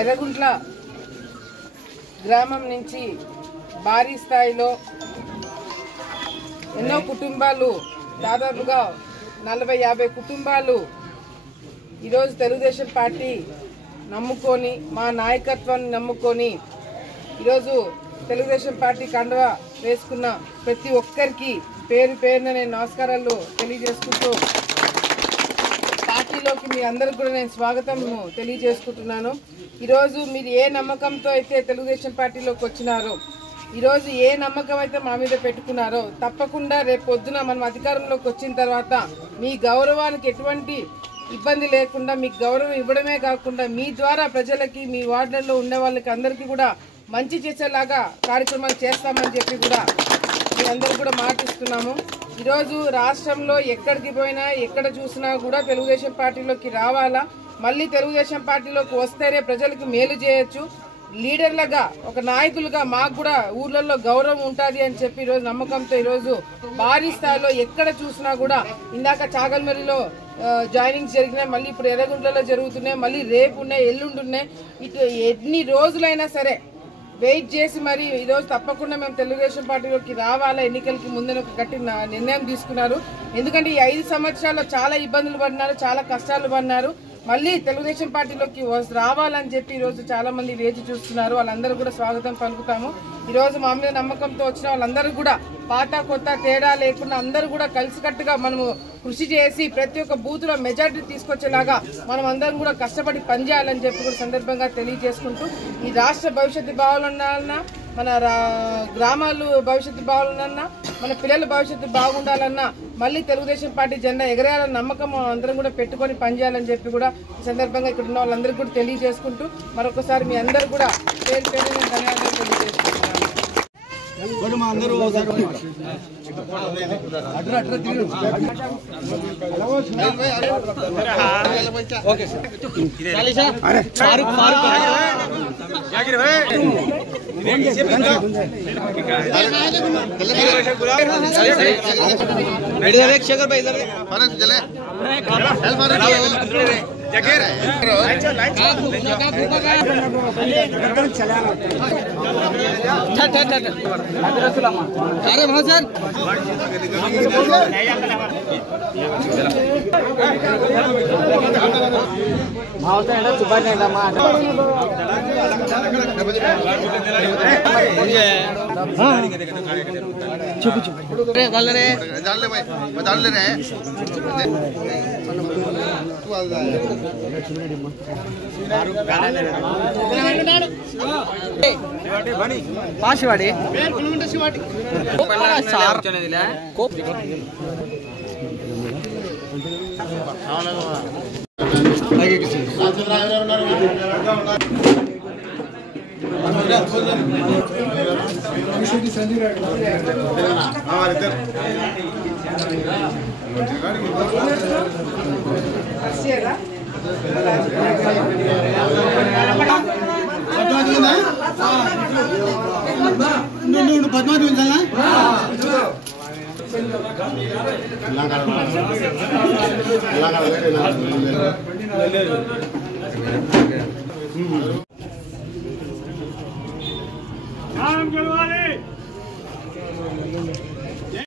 ఎర్రగుంట్ల గ్రామం నుంచి భారీ స్థాయిలో ఎన్నో కుటుంబాలు, దాదాపుగా 40-50 కుటుంబాలు ఈరోజు తెలుగుదేశం పార్టీ నమ్ముకొని, మా నాయకత్వాన్ని నమ్ముకొని ఈరోజు తెలుగుదేశం పార్టీ కండువా వేసుకున్న ప్రతి ఒక్కరికి పేరు పేరున నేను నమస్కారాలు తెలియజేసుకుంటూ పార్టీలోకి మీ అందరికి కూడా నేను స్వాగతం తెలియజేసుకుంటున్నాను. ఈరోజు మీరు ఏ నమ్మకంతో అయితే తెలుగుదేశం పార్టీలోకి వచ్చినారో, ఈరోజు ఏ నమ్మకం అయితే మా మీద పెట్టుకున్నారో, తప్పకుండా రేపు పొద్దున మనం అధికారంలోకి వచ్చిన తర్వాత మీ గౌరవానికి ఎటువంటి ఇబ్బంది లేకుండా మీకు గౌరవం ఇవ్వడమే కాకుండా మీ ద్వారా ప్రజలకి, మీ వార్డులలో ఉండే వాళ్ళకి అందరికీ కూడా మంచి చేసేలాగా కార్యక్రమాలు చేస్తామని చెప్పి కూడా మీ అందరూ కూడా మాటిస్తున్నాము. ఈరోజు రాష్ట్రంలో ఎక్కడికి పోయినా, ఎక్కడ చూసినా కూడా తెలుగుదేశం పార్టీలోకి రావాలా, మళ్ళీ తెలుగుదేశం పార్టీలోకి వస్తేనే ప్రజలకు మేలు చేయొచ్చు, లీడర్లుగా ఒక నాయకులుగా మాకు కూడా ఊర్లలో గౌరవం ఉంటుంది అని చెప్పి ఈరోజు నమ్మకంతో ఈరోజు భారీ స్థాయిలో ఎక్కడ చూసినా కూడా, ఇందాక చాగల్మరిలో జాయినింగ్స్ జరిగినాయి, మళ్ళీ ఇప్పుడు ఎర్రగుంట్లలో జరుగుతున్నాయి, మళ్ళీ రేపు ఉన్నాయి, ఎల్లుండి ఉన్నాయి. ఇటు ఎన్ని రోజులైనా సరే వెయిట్ చేసి మరి ఈరోజు తప్పకుండా మేము తెలుగుదేశం పార్టీలోకి రావాలా, ఎన్నికలకి ముందని ఒక గట్టి నిర్ణయం తీసుకున్నారు. ఎందుకంటే ఈ 5 సంవత్సరాల్లో చాలా ఇబ్బందులు పడినారు, చాలా కష్టాలు పడినారు. మళ్ళీ తెలుగుదేశం పార్టీలోకి రావాలని చెప్పి ఈరోజు చాలా మంది వేచి చూస్తున్నారు. వాళ్ళందరూ కూడా స్వాగతం పలుకుతాము. ఈరోజు మా మీద నమ్మకంతో వచ్చిన వాళ్ళందరూ కూడా పాత కొత్త తేడా లేకుండా అందరూ కూడా కలిసికట్టుగా మనము కృషి చేసి ప్రతి ఒక్క బూత్లో మెజారిటీ తీసుకొచ్చేలాగా మనం అందరం కూడా కష్టపడి పనిచేయాలని చెప్పి కూడా సందర్భంగా తెలియజేసుకుంటూ, ఈ రాష్ట్ర భవిష్యత్తు బాగుండాలన్నా, మన గ్రామాలు భవిష్యత్తు బాగుండాలన్నా, మన పిల్లల భవిష్యత్తు బాగుండాలన్నా మళ్ళీ తెలుగుదేశం పార్టీ జెండా ఎగరేయాలన్న నమ్మకం అందరం కూడా పెట్టుకొని పనిచేయాలని చెప్పి కూడా ఈ సందర్భంగా ఇక్కడ ఉన్న వాళ్ళందరికీ కూడా తెలియజేసుకుంటూ మరొకసారి మీ అందరూ కూడా పేరు పేరు ధన్యవాదాలు తెలియజేసుకుంటున్నాను. शेखर भाई इधर चले अरे वहाँ सर डाल ले भाई डाल ले रहे पाशवाड़ी राम